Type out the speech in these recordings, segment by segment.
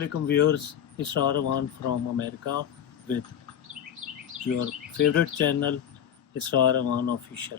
Assalamualaikum viewers, Israr Awan from America with your favorite channel Israr Awan Official.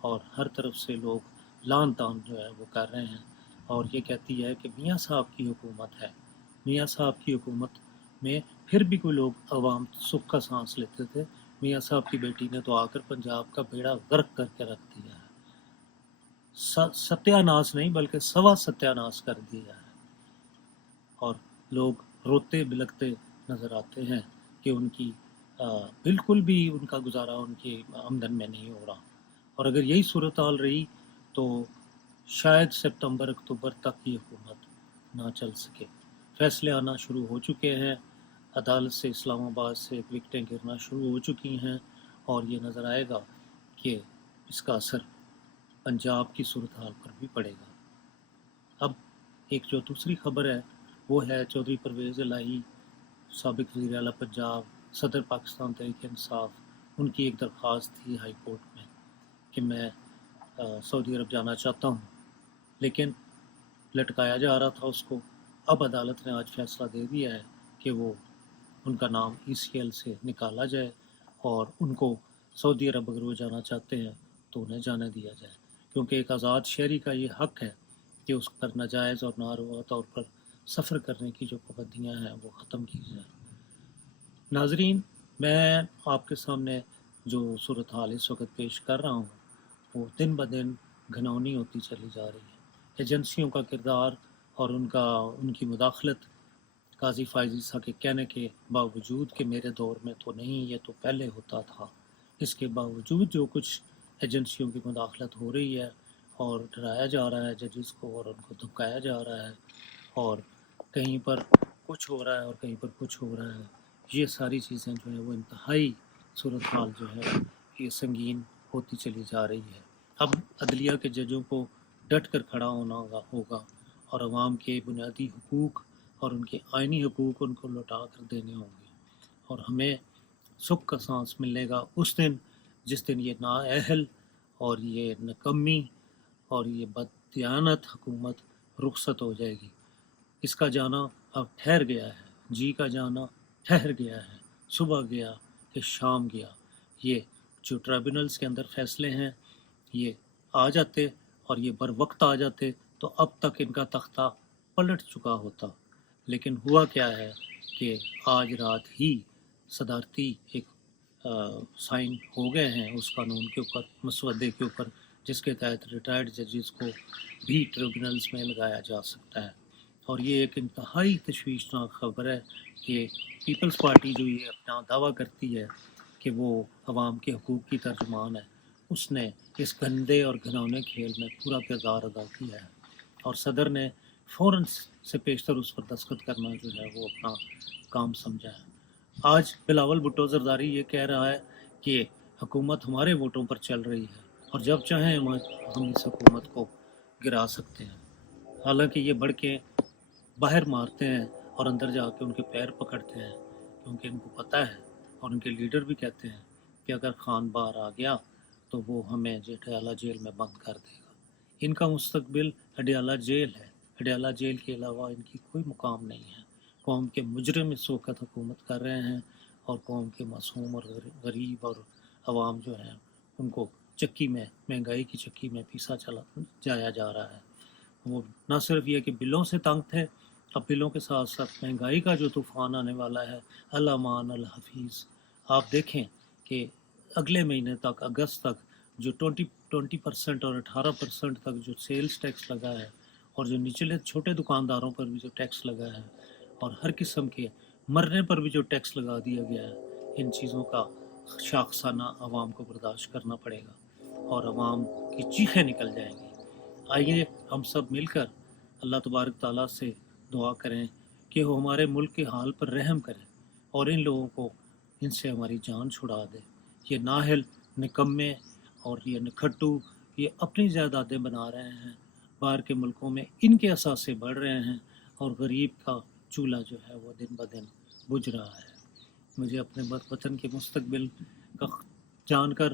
اور ہر طرف سے لوگ lawn تان جو ہے وہ کر رہے ہیں، اور یہ کہتی ہے کہ میاں صاحب کی حکومت ہے، میاں صاحب کی حکومت میں پھر بھی کوئی لوگ عوام سکھ کا سانس لیتے تھے۔ میاں صاحب کی بیٹی نے تو آ کر پنجاب کا بیڑا غرق کر کے رکھ دیا ہے، ستیہ ناش نہیں بلکہ سوا ستیہ ناش کر دیا ہے، اور لوگ روتے بلکتے نظر آتے ہیں کہ ان کی بالکل بھی ان کا گزارا ان کی آمدن میں نہیں ہو رہا، اور اگر یہی صورتحال رہی تو شاید سپتمبر اکتوبر تک یہ حکومت نہ چل سکے۔ فیصلے آنا شروع ہو چکے ہیں، عدالت سے اسلام آباد سے وکٹیں گرنا شروع ہو چکی ہیں، اور یہ نظر آئے گا کہ اس کا اثر پنجاب کی صورتحال پر بھی پڑے گا۔ اب ایک جو دوسری خبر ہے وہ ہے چودھری پرویز الہی، سابق وزیر اعلیٰ پنجاب، صدر پاکستان تحریک انصاف، ان کی ایک درخواست تھی ہائی کورٹ میں کہ میں سعودی عرب جانا چاہتا ہوں، لیکن لٹکایا جا رہا تھا اس کو۔ اب عدالت نے آج فیصلہ دے دیا ہے کہ وہ ان کا نام ECL سے نکالا جائے، اور ان کو سعودی عرب اگر وہ جانا چاہتے ہیں تو انہیں جانے دیا جائے، کیونکہ ایک آزاد شہری کا یہ حق ہے کہ اس پر ناجائز اور ناروا طور پر سفر کرنے کی جو پابندیاں ہیں وہ ختم کی جائیں۔ ناظرین، میں آپ کے سامنے جو صورتحال اس وقت پیش کر رہا ہوں وہ دن بدن گھناؤنی ہوتی چلی جا رہی ہے۔ ایجنسیوں کا کردار اور ان کی مداخلت قاضی فائز عیسیٰ کے کہنے کے باوجود کہ میرے دور میں تو نہیں، یہ تو پہلے ہوتا تھا، اس کے باوجود جو کچھ ایجنسیوں کی مداخلت ہو رہی ہے اور ڈرایا جا رہا ہے ججز کو اور ان کو دھمکایا جا رہا ہے، اور کہیں پر کچھ ہو رہا ہے اور کہیں پر کچھ ہو رہا ہے، یہ ساری چیزیں جو ہیں وہ انتہائی صورتحال جو ہے یہ سنگین ہوتی چلی جا رہی ہے۔ اب عدلیہ کے ججوں کو ڈٹ کر کھڑا ہونا ہوگا اور عوام کے بنیادی حقوق اور ان کے آئینی حقوق ان کو لوٹا کر دینے ہوں گے، اور ہمیں سکھ کا سانس ملے گا اس دن جس دن یہ نااہل اور یہ نکمی اور یہ بددیانت حکومت رخصت ہو جائے گی۔ اس کا جانا اب ٹھہر گیا ہے، جی کا جانا ٹھہر گیا ہے، صبح گیا کہ شام گیا۔ یہ جو ٹرائبونلز کے اندر فیصلے ہیں یہ آ جاتے اور یہ بر وقت آ جاتے تو اب تک ان کا تختہ پلٹ چکا ہوتا، لیکن ہوا کیا ہے کہ آج رات ہی صدارتی ایک سائن ہو گئے ہیں اس قانون کے اوپر، مسودے کے اوپر، جس کے تحت ریٹائرڈ ججز کو بھی ٹریبونلز میں لگایا جا سکتا ہے، اور یہ ایک انتہائی تشویشناک خبر ہے کہ پیپلز پارٹی جو یہ اپنا دعویٰ کرتی ہے کہ وہ عوام کے حقوق کی ترجمان ہے، اس نے اس گندے اور گھنونے کھیل میں پورا کردار ادا کیا ہے، اور صدر نے فوراً سے پیشتر اس پر دستخط کرنا جو ہے وہ اپنا کام سمجھا ہے۔ آج بلاول بھٹو زرداری یہ کہہ رہا ہے کہ حکومت ہمارے ووٹوں پر چل رہی ہے اور جب چاہیں ہم اس حکومت کو گرا سکتے ہیں، حالانکہ یہ بڑھ کے باہر مارتے ہیں اور اندر جا کے ان کے پیر پکڑتے ہیں، کیونکہ ان کو پتہ ہے اور ان کے لیڈر بھی کہتے ہیں کہ اگر خان باہر آ گیا تو وہ ہمیں اڈیالہ جیل میں بند کر دے گا۔ ان کا مستقبل اڈیالہ جیل ہے، اڈیالہ جیل کے علاوہ ان کی کوئی مقام نہیں ہے۔ قوم کے مجرم اس وقت حکومت کر رہے ہیں اور قوم کے معصوم اور غریب اور عوام جو ہیں ان کو چکی میں، مہنگائی کی چکی میں پیسا چلا جایا جا رہا ہے۔ وہ نہ صرف یہ کہ بلوں سے تنگ تھے، اب بلوں کے ساتھ ساتھ مہنگائی کا جو طوفان آنے والا ہے، الامان الحفیظ، آپ دیکھیں کہ اگلے مہینے تک، اگست تک، جو 20% اور 18% تک جو سیلز ٹیکس لگا ہے، اور جو نچلے چھوٹے دکانداروں پر بھی جو ٹیکس لگا ہے، اور ہر قسم کے مرنے پر بھی جو ٹیکس لگا دیا گیا ہے، ان چیزوں کا شاخسانہ عوام کو برداشت کرنا پڑے گا اور عوام کی چیخیں نکل جائیں گی۔ آئیے ہم سب مل کر اللہ تبارک تعالیٰ سے دعا کریں کہ وہ ہمارے ملک کے حال پر رحم کرے اور ان لوگوں کو ان سے ہماری جان چھڑا دے۔ یہ نااہل، نکمے اور یہ نکھٹو یہ اپنی جائیدادیں بنا رہے ہیں، باہر کے ملکوں میں ان کے اثاثے بڑھ رہے ہیں اور غریب کا چولہا جو ہے وہ دن بدن بجھ رہا ہے۔ مجھے اپنے وطن کے مستقبل کا جان کر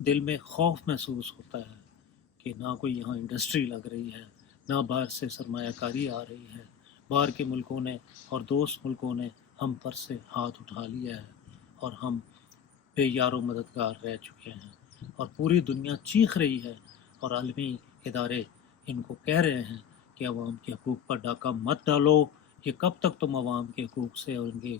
دل میں خوف محسوس ہوتا ہے کہ نہ کوئی یہاں انڈسٹری لگ رہی ہے، نہ باہر سے سرمایہ کاری آ رہی ہے، باہر کے ملکوں نے اور دوست ملکوں نے ہم پر سے ہاتھ اٹھا لیا ہے اور ہم بے یار و مددگار رہ چکے ہیں۔ اور پوری دنیا چیخ رہی ہے اور عالمی ادارے ان کو کہہ رہے ہیں کہ عوام کے حقوق پر ڈاکہ مت ڈالو. یہ کب تک تم عوام کے حقوق سے اور ان کے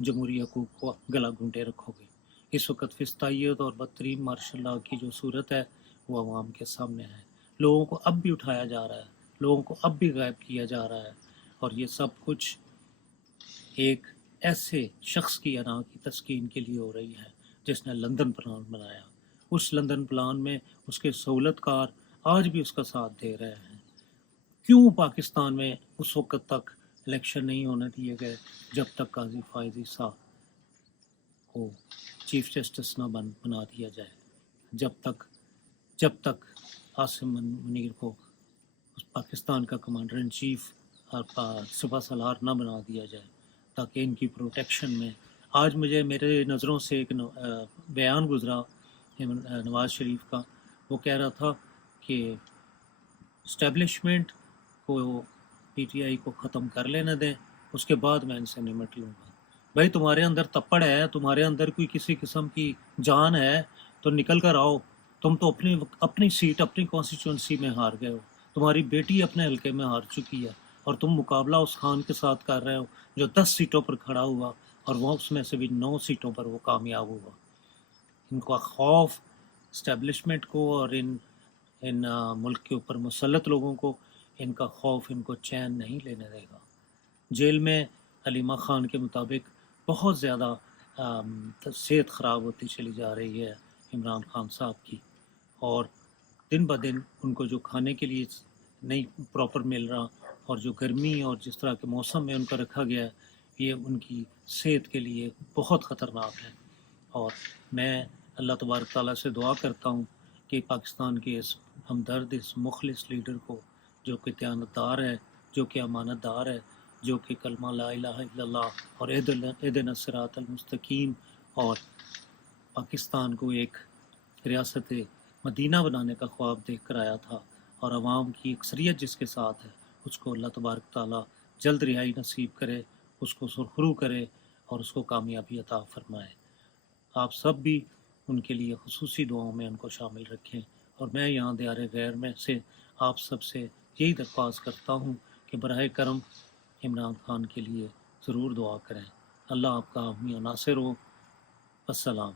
جمہوری حقوق کو گلا گھونٹے رکھو گے؟ اس وقت فسطائیت اور بدترین مارشل لاء کی جو صورت ہے وہ عوام کے سامنے ہے. لوگوں کو اب بھی اٹھایا جا رہا ہے, لوگوں کو اب بھی غائب کیا جا رہا ہے, اور یہ سب کچھ ایک ایسے شخص کی انا کی تسکین کے لیے ہو رہی ہے جس نے لندن پلان بنایا. اس لندن پلان میں اس کے سہولت کار آج بھی اس کا ساتھ دے رہے ہیں. کیوں پاکستان میں اس وقت تک الیکشن نہیں ہونے دیے گئے جب تک قاضی فائز عیسیٰ کو چیف جسٹس نہ بنا دیا جائے, جب تک عاصم منیر کو پاکستان کا کمانڈر ان چیف اور سپہ سالار نہ بنا دیا جائے تاکہ ان کی پروٹیکشن میں. آج مجھے میرے نظروں سے ایک بیان گزرا نواز شریف کا. وہ کہہ رہا تھا کہ اسٹیبلشمنٹ کو پی ٹی آئی کو ختم کر لینے دیں, اس کے بعد میں ان سے نمٹ لوں گا. بھائی تمہارے اندر تپڑ ہے, تمہارے اندر کوئی کسی قسم کی جان ہے تو نکل کر آؤ. تم تو اپنی سیٹ اپنی کانسٹیچوئنسی میں ہار گئے ہو, تمہاری بیٹی اپنے حلقے میں ہار چکی ہے, اور تم مقابلہ اس خان کے ساتھ کر رہے ہو جو 10 سیٹوں پر کھڑا ہوا اور وہ اس میں سے بھی 9 سیٹوں پر وہ کامیاب ہوا. ان کا خوف اسٹیبلشمنٹ کو اور ان ملک کے اوپر مسلط لوگوں کو, ان کا خوف ان کو چین نہیں لینے دے گا. جیل میں حلیمہ خان کے مطابق بہت زیادہ صحت خراب ہوتی چلی جا رہی ہے عمران خان صاحب کی, اور دن بہ دن ان کو جو کھانے کے لیے نہیں پراپر مل رہا اور جو گرمی اور جس طرح کے موسم میں ان کو رکھا گیا ہے, یہ ان کی صحت کے لیے بہت خطرناک ہے. اور میں اللہ تبارک تعالیٰ سے دعا کرتا ہوں کہ پاکستان کے اس ہمدرد, اس مخلص لیڈر کو, جو کہ دیانتدار ہے, جو کہ امانت دار ہے, جو کہ کلمہ لا الہ الا اللہ اور اہدنا الصراط المستقیم اور پاکستان کو ایک ریاست مدینہ بنانے کا خواب دیکھ کر آیا تھا, اور عوام کی اکثریت جس کے ساتھ ہے, اس کو اللہ تبارک تعالیٰ جلد رہائی نصیب کرے, اس کو سرخرو کرے اور اس کو کامیابی عطا فرمائے. آپ سب بھی ان کے لیے خصوصی دعاؤں میں ان کو شامل رکھیں, اور میں یہاں دیار غیر میں سے آپ سب سے یہی درخواست کرتا ہوں کہ براہ کرم عمران خان کے لیے ضرور دعا کریں. اللہ آپ کا حامی و ناصر ہو. السلام.